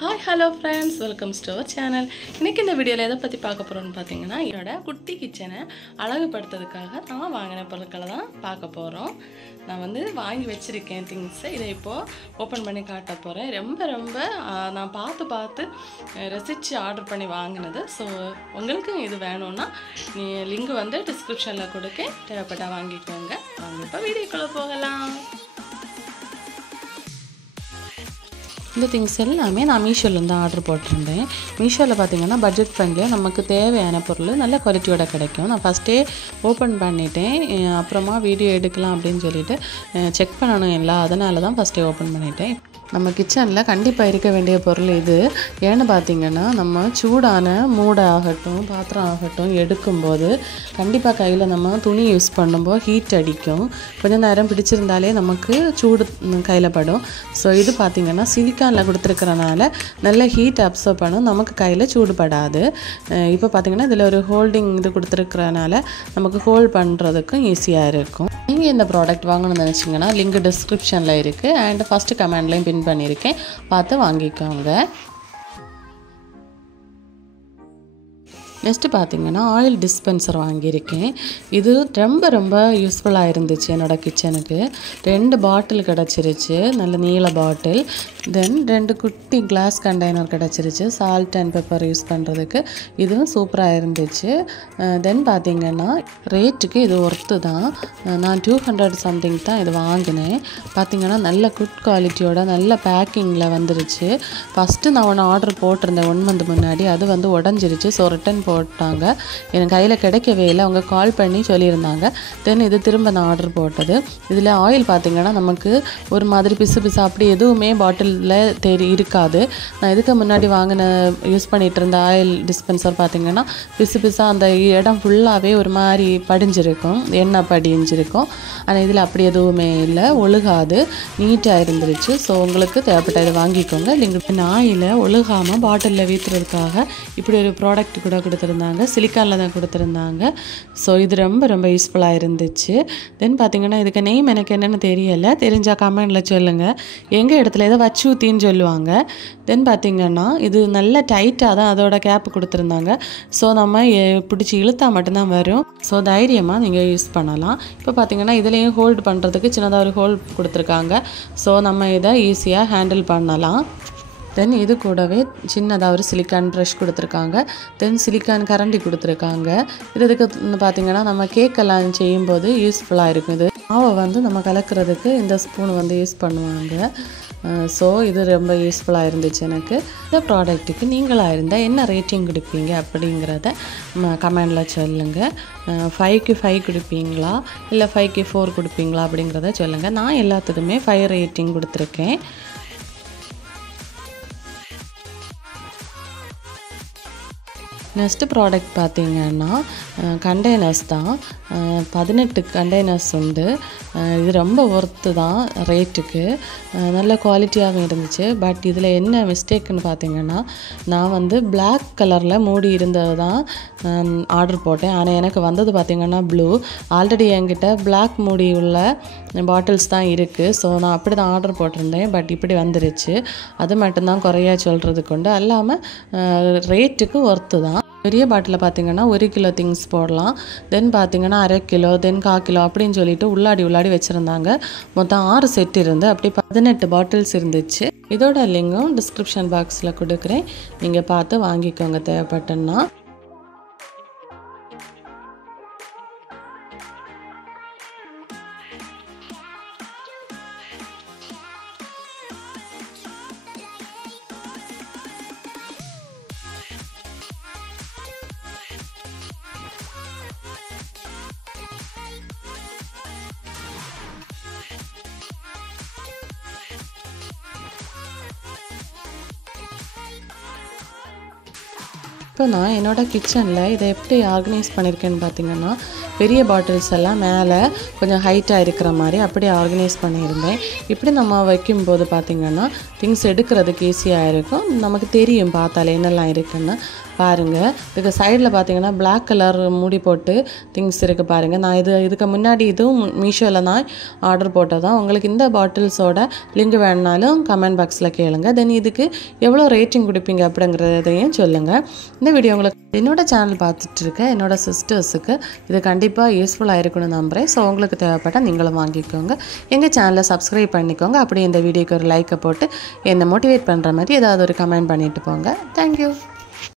Hi, hello friends, welcome to our channel. இன்னைக்கு இந்த வீடியோல எதை பத்தி பார்க்க போறோம்னு பாத்தீங்கன்னா என்னோட குட்டி கிச்சனை அழகுபடுத்துறதுக்காக நான் வாங்கின பொருட்களை தான் பார்க்க போறோம். நான் வந்து வாங்கி வச்சிருக்கேன் திங்ஸ். இதை இப்போ ஓபன் பண்ணி காட்ட போறேன். ரொம்ப நான் பார்த்து ரசிச்சு ஆர்டர் பண்ணி வாங்கினது. ஸோ உங்களுக்கு இது வேணும்னா நீ லிங்க் வந்து டிஸ்கிரிப்ஷன்ல கொடுக்கேன். தேவைப்பட்டா வாங்கிக்கோங்க. வாங்க இப்போ வீடியோக்குள்ள போகலாம். இந்த திங்ஸ் எல்லாமே நான் மீஷோலேருந்து ஆர்டர் போட்டிருந்தேன். மீஷோவில் பார்த்தீங்கன்னா பட்ஜெட் ஃப்ரெண்ட்லியாக நமக்கு தேவையான பொருள் நல்ல குவாலிட்டியோட கிடைக்கும். நான் ஃபஸ்ட்டே ஓப்பன் பண்ணிட்டேன். அப்புறமா வீடியோ எடுக்கலாம் அப்படின்னு சொல்லிட்டு செக் பண்ணணும் இல்லை, அதனால தான் ஃபஸ்ட்டே ஓப்பன் பண்ணிட்டேன். நம்ம கிச்சனில் கண்டிப்பாக இருக்க வேண்டிய பொருள் இது. ஏன்னு பார்த்தீங்கன்னா நம்ம சூடான மூடை ஆகட்டும் பாத்திரம் ஆகட்டும் எடுக்கும்போது கண்டிப்பாக கையில் நம்ம துணி யூஸ் பண்ணும்போது ஹீட் அடிக்கும். கொஞ்சம் நேரம் பிடிச்சிருந்தாலே நமக்கு சூடு கையில் படும். ஸோ இது பார்த்திங்கன்னா சிலிக்கானில் கொடுத்துருக்கறனால நல்ல ஹீட் அப்சர்வ் பண்ணும், நமக்கு கையில் சூடு படாது. இப்போ பார்த்திங்கன்னா இதில் ஒரு ஹோல்டிங் இது கொடுத்துருக்கறனால நமக்கு ஹோல்ட் பண்ணுறதுக்கும் ஈஸியாக இருக்கும். நீங்கள் இந்த ப்ராடக்ட் வாங்கணும்னு நினச்சிங்கன்னா லிங்க் டிஸ்கிரிப்ஷனில் இருக்குது அண்ட் ஃபஸ்ட்டு கமெண்ட்லேயும் பின் பண்ணியிருக்கேன், பார்த்து வாங்கிக்கோங்க. நெக்ஸ்ட்டு பார்த்திங்கன்னா ஆயில் டிஸ்பென்சர் வாங்கியிருக்கேன். இது ரொம்ப யூஸ்ஃபுல்லாக இருந்துச்சு என்னோடய கிச்சனுக்கு. 2 பாட்டில் கிடச்சிருச்சு, நல்ல நீல பாட்டில். தென் 2 குட்டி கிளாஸ் கண்டெய்னர் கிடச்சிருச்சு சால்ட் அண்ட் பெப்பர் யூஸ் பண்ணுறதுக்கு. இதுவும் சூப்பராக இருந்துச்சு. தென் பார்த்திங்கன்னா ரேட்டுக்கு இது ஒர்த்து தான். நான் 200 சம்திங் தான் இது வாங்கினேன். பார்த்திங்கன்னா நல்ல குட் குவாலிட்டியோட நல்ல பேக்கிங்கில் வந்துருச்சு. ஃபஸ்ட்டு நான் ஒன்று ஆர்டர் போட்டிருந்தேன் 1 மந்த் முன்னாடி, அது வந்து உடஞ்சிருச்சு. ஸோ ரிட்டன் போட்டாங்க, எனக்கு கையில் கிடைக்கவே இல்லை. அவங்க கால் பண்ணி சொல்லியிருந்தாங்க. தென் இது திரும்ப நான் ஆர்டர் போட்டது. இதில் ஆயில் பார்த்திங்கன்னா நமக்கு ஒரு மாதிரி பிசு அப்படி எதுவுமே பாட்டிலில் இருக்காது. நான் இதுக்கு முன்னாடி வாங்கின யூஸ் பண்ணிகிட்டு இருந்த ஆயில் டிஸ்பென்சர் பார்த்திங்கன்னா பிசா அந்த இடம் ஃபுல்லாகவே ஒரு மாதிரி படிஞ்சிருக்கும், எண்ணெய் படிஞ்சிருக்கும். ஆனால் இதில் அப்படி எதுவுமே இல்லை, ஒழுகாது, நீட்டாக இருந்துருச்சு. ஸோ உங்களுக்கு தேவைப்பட்ட இதை வாங்கிக்கோங்க. நீங்கள் ஆயில் ஒழுகாமல் பாட்டிலில் வீத்துறதுக்காக இப்படி ஒரு ப்ராடக்ட் கூட கொடுத்துருந்தாங்க, சிலிக்கானில் தான் கொடுத்துருந்தாங்க. ஸோ இது ரொம்ப யூஸ்ஃபுல்லாக இருந்துச்சு. தென் பார்த்திங்கன்னா இதுக்கு நேம் எனக்கு என்னென்னு தெரியலை, தெரிஞ்சால் கமெண்டில் சொல்லுங்கள். எங்கள் இடத்துல ஏதோ வச்சூத்தின்னு சொல்லுவாங்க. தென் பார்த்திங்கன்னா இது நல்ல டைட்டாக தான் அதோட கேப் கொடுத்துருந்தாங்க. ஸோ நம்ம பிடிச்சி இழுத்தா மட்டும்தான் வரும். ஸோ தைரியமாக நீங்கள் யூஸ் பண்ணலாம். இப்போ பார்த்திங்கன்னா இதுலேயும் ஹோல்டு பண்ணுறதுக்கு சின்னதாக ஒரு ஹோல்ட் கொடுத்துருக்காங்க. ஸோ நம்ம இதை ஈஸியாக ஹேண்டில் பண்ணலாம். தென் இது கூடவே சின்னதாக ஒரு சிலிக்கான் ப்ரஷ் கொடுத்துருக்காங்க. தென் சிலிக்கான் கரண்டி கொடுத்துருக்காங்க. இதுக்கு பார்த்திங்கன்னா நம்ம கேக்கெல்லாம் செய்யும்போது யூஸ்ஃபுல்லாக இருக்கும். இது மாவை வந்து நம்ம கலக்கிறதுக்கு இந்த ஸ்பூன் வந்து யூஸ் பண்ணுவாங்க. ஸோ இது ரொம்ப யூஸ்ஃபுல்லாக இருந்துச்சு எனக்கு. இந்த ப்ராடக்ட்டுக்கு நீங்களாக இருந்தால் என்ன ரேட்டிங் கொடுப்பீங்க அப்படிங்கிறத கமெண்டில் சொல்லுங்கள். 5க்கு 5 கொடுப்பீங்களா இல்லை 5க்கு 4 கொடுப்பீங்களா அப்படிங்கிறத சொல்லுங்கள். நான் எல்லாத்துக்குமே 5 ரேட்டிங் கொடுத்துருக்கேன். நெக்ஸ்ட்டு ப்ராடக்ட் பார்த்திங்கன்னா கண்டெய்னர்ஸ் தான். 18 கண்டெய்னர்ஸ் உண்டு. இது ரொம்ப ஒர்த்து தான் ரேட்டுக்கு, நல்ல குவாலிட்டியாகவும் இருந்துச்சு. பட் இதில் என்ன மிஸ்டேக்குன்னு பார்த்திங்கன்னா நான் வந்து பிளாக் கலரில் மூடி இருந்தது தான் ஆர்டர் போட்டேன். ஆனால் எனக்கு வந்தது பார்த்திங்கன்னா ப்ளூ. ஆல்ரெடி என்கிட்ட பிளாக் மூடி உள்ள பாட்டில்ஸ் தான் இருக்குது. ஸோ நான் அப்படி தான் ஆர்டர் போட்டிருந்தேன். பட் இப்படி வந்துருச்சு. அது மட்டும்தான் குறையா சொல்கிறதுக்கு உண்டு. அல்லாமல் ரேட்டுக்கு ஒர்த்து தான். பெரிய பாட்டில் பார்த்திங்கன்னா 1 கிலோ திங்ஸ் போடலாம். தென் பார்த்திங்கன்னா 1/2 கிலோ, தென் 1/4 கிலோ அப்படின்னு சொல்லிட்டு உள்ளாடி வச்சுருந்தாங்க. மொத்தம் 6 செட் இருந்து அப்படி 18 பாட்டில்ஸ் இருந்துச்சு. இதோட லிங்கும் டிஸ்கிரிப்ஷன் பாக்ஸில் கொடுக்குறேன், நீங்கள் பார்த்து வாங்கிக்கோங்க தேவைப்பட்டன்னா. இப்போ நான் என்னோடய கிச்சனில் இதை எப்படி ஆர்கனைஸ் பண்ணியிருக்கேன்னு பார்த்திங்கன்னா பெரிய பாட்டில்ஸ் எல்லாம் மேலே கொஞ்சம் ஹைட்டாக இருக்கிற மாதிரி அப்படி ஆர்கனைஸ் பண்ணியிருந்தேன். இப்படி நம்ம வைக்கும்போது பார்த்திங்கன்னா திங்ஸ் எடுக்கிறதுக்கு ஈஸியாக இருக்கும். நமக்கு தெரியும் பார்த்தாலே என்னெல்லாம் இருக்குன்னு. பாருங்கள். இதுக்கு சைடில் பார்த்தீங்கன்னா பிளாக் கலர் மூடி போட்டு திங்ஸ் இருக்குது பாருங்கள். நான் இதுக்கு முன்னாடி இதுவும் மீஷோவில் தான் ஆர்டர் போட்டதான். உங்களுக்கு இந்த பாட்டில்ஸோட லிங்க் வேணுனாலும் கமெண்ட் பாக்ஸில் கேளுங்க. தென் இதுக்கு எவ்வளோ ரேட்டிங் கொடுப்பீங்க அப்படிங்கிறதையும் சொல்லுங்கள். இந்த வீடியோ உங்களுக்கு என்னோடய சேனல் பார்த்துட்டு இருக்க என்னோடய சிஸ்டர்ஸுக்கு இது கண்டிப்பாக யூஸ்ஃபுல்லாக இருக்குன்னு நம்புகிறேன். ஸோ உங்களுக்கு தேவைப்பட்டால் நீங்களும் வாங்கிக்கோங்க. எங்கள் சேனலை சப்ஸ்கிரைப் பண்ணிக்கோங்க. அப்படி இந்த வீடியோக்கு ஒரு லைக்கை போட்டு என்னை மோட்டிவேட் பண்ணுற மாதிரி ஏதாவது ஒரு கமெண்ட் பண்ணிட்டு போங்க. தேங்க்யூ.